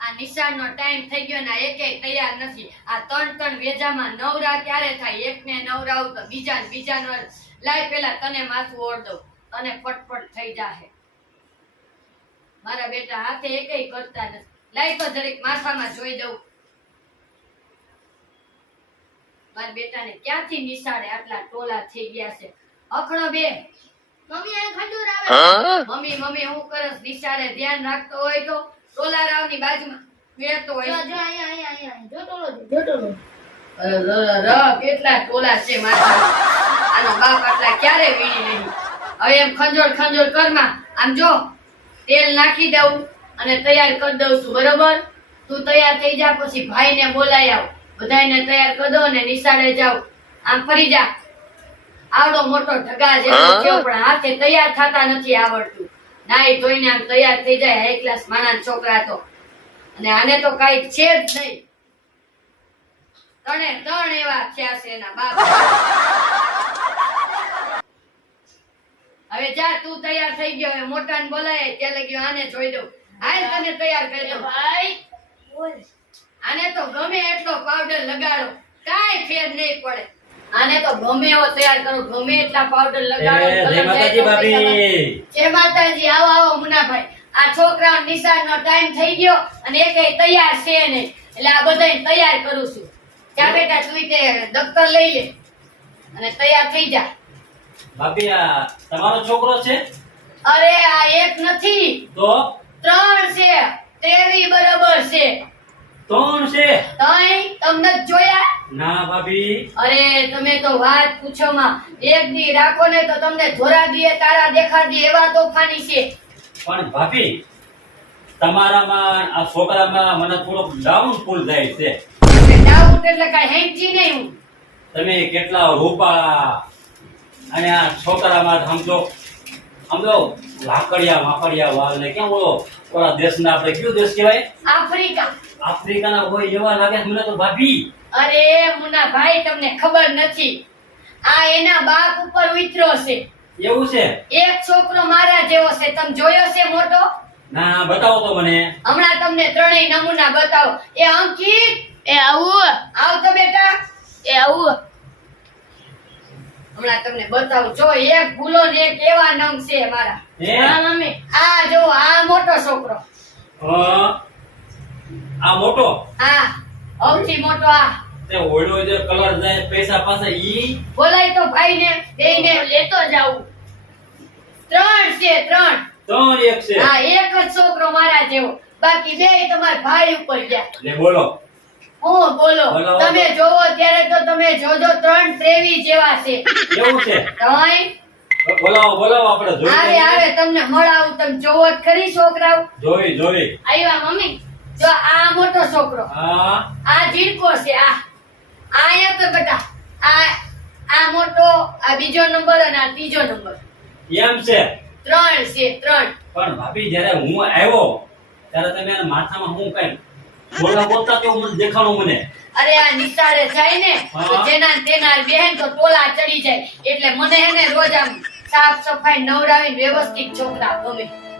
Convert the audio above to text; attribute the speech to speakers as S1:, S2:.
S1: આ નિશાળનો ટાઈમ થઈ ગયો ને આ એકેય તૈયાર નથી. આ ત્રણ ત્રણ વેજામાં નવરા ક્યારે થાય? એકને નવરાવું તો બીજા ને બીજાનો લાય પેલા તને માથું ઓળ દઉં. તને ફટફટ થઈ જાહે. મારા બેટા હાથે એકેય કરતા નથી. લાય તો જરીક માથામાં જોઈ દઉં. મારા બેટાને ક્યાંથી નિશાળે આટલા ટોલા થઈ ગયા છે? અખડો બે.
S2: મમ્મી આ ખંડુર આવે.
S1: મમ્મી મમ્મી હું કરસ? નિશાળે ધ્યાન રાખતો હોય તો? ટોલારાવની બાજુમાં. બેઠતો હોય.
S2: જો અહીંયા અહીંયા અહીંયા. જો ટોલો જો, જો ટોલો
S1: અરે ર, ર, કેટલા ટોલા છે મારા આનો બાપ આટલા ક્યારે વીણી નહીં હવે એમ ખંજોળ ખંજોળ કરમાં. આમ જો તેલ નાખી દઉં અને તૈયાર કરી દઉં છું બરોબર? તું તૈયાર થઈ જા પછી ભાઈને બોલાઈ આવ. બધાયને તૈયાર કરી દો અને નિશાળે જાવ. આમ ફરી જા. આવડો મોટો ઢગા જેવો પણ હાથે તૈયાર થતા નથી આવડતું. નાઈ ધોઈને આમ તૈયાર થઈ જાય હાઈ ક્લાસ માના છોકરા તો. અને આને તો કઈ છે જ નહીં. ત્રણે ત્રણ એવા થયા છે એના બાપ. હવે જા તું તૈયાર થઈ ગયો હવે મોટાને બોલાય ત્યાં લગ્યો આને જોઈ દઉં. હાલ તને તૈયાર કરી દઉં.
S2: ભાઈ.
S1: આને તો ગમે એટલો પાવડર લગાડો. કાઈ ફેર નહીં પડે. આને તો ગમે એવો તૈયાર કરો. ગમે એટલા પાવડર લગાડો
S3: એ, જય માતાજી ભાભી.
S1: જય માતાજી આવો આવો મુનાભાઈ. આ છોકરા નિશાળનો ટાઈમ થઈ ગયો અને એકેય તૈયાર છે ને એટલે આ બધાય તૈયાર કરું છું. ત્યાં બેટા તું તે દફતર લઈ લે અને તૈયાર થઈ જા.
S3: ભાભી આ તમારો છોકરો છે?
S1: અરે આ એક નથી.
S3: તો?
S1: ત્રણ છે. તેવી બરોબર છે.
S3: ત્રણ છે?
S1: તઈ તમને જોયા.
S3: ના ભાભી.
S1: અરે તમે તો વાત પૂછો માં. એક દી રાખો ને તો તમને ધોરા દીએ તારા દેખા દી એવા તોફાની છે.
S3: પણ ભાભી તમારામાં આ છોકરામાં મને થોડોક ડાઉન ફૂલ થાય છે.
S1: ડાઉન એટલે કઈ હેંચી નહીં હું.
S3: તમે કેટલા રૂપાળા અને આ છોકરામાં સમજો. સમજો લાકડિયા માકડિયા વાળ ને કેમ બોલો ઓલા દેશના આપણે કયો દેશ કહેવાય?
S1: આફ્રિકા.
S3: આફ્રિકાના હોય એવા લાગે મને તો ભાભી.
S1: અરે મુના ભાઈ તમને ખબર નથી. આ એના બાપ ઉપર ઉતરો છે.
S3: એવું છે?
S1: એક છોકરો મારા જેવો છે. તમે જોયો છે મોટો?
S3: ના બતાવો તો મને.
S1: હમણાં તમને ત્રણેય નમૂના બતાવો. એ અંકિત!
S2: એ આવું.
S1: આવ તો બેટા.
S2: એ આવું.
S1: હમણાં તમને બતાવું. જો એક ભૂલો ને એક એવા નંગ છે મારા.
S3: હે?
S2: હા મમ્મી.
S1: આ જો આ મોટો છોકરો.
S3: આ મોટો?
S1: આ સૌથી મોટો આ.
S3: તે ઓળો જે કલર જાય પૈસા પાસે ઈ
S1: બોલાય તો ભાઈ ને બેયને
S2: લેતો જાવું
S1: ત્રણ છે ત્રણ.
S3: ત્રણ એક છે.
S1: હા એક જ છોકરો મારા જેવો. બાકી બે તમારા ભાઈ ઉપર ગયા.
S3: લે બોલો.
S1: હું બોલો. તમે જોવો ત્યારે તો તમે જોજો ત્રણ ત્રેવી જેવા છે.
S3: કેવું છે?
S1: ત્રણ?
S3: બોલાવો બોલાવો આપણે જોઈએ
S1: આવે આવે તમને મળાવું તમે જોવો જ ખરી છોકરાઓ.
S3: જોઈ જોઈ.
S2: આવ્યા મમ્મી?
S1: જો આ મોટો છોકરો. આ જીરકો છે આ. આ તો બેટા. આ આ મોટો આ બીજો નંબર અને આ ત્રીજો નંબર.
S3: એમ છે?
S1: ત્રણ છે ત્રણ.
S3: પણ ભાભી જ્યારે હું આવ્યો ત્યારે તમે એના માથામાં હું કઈ બોલા બોલતા કેવું મને દેખાણું મને.
S1: અરે આ નિશાળે જાય ને તો જેના તેના બેહેન તો ટોલા ચડી જાય. એટલે મને એને રોજ આમ સાફ સફાઈ નવરાવી વ્યવસ્થિત છોકરા ગમે.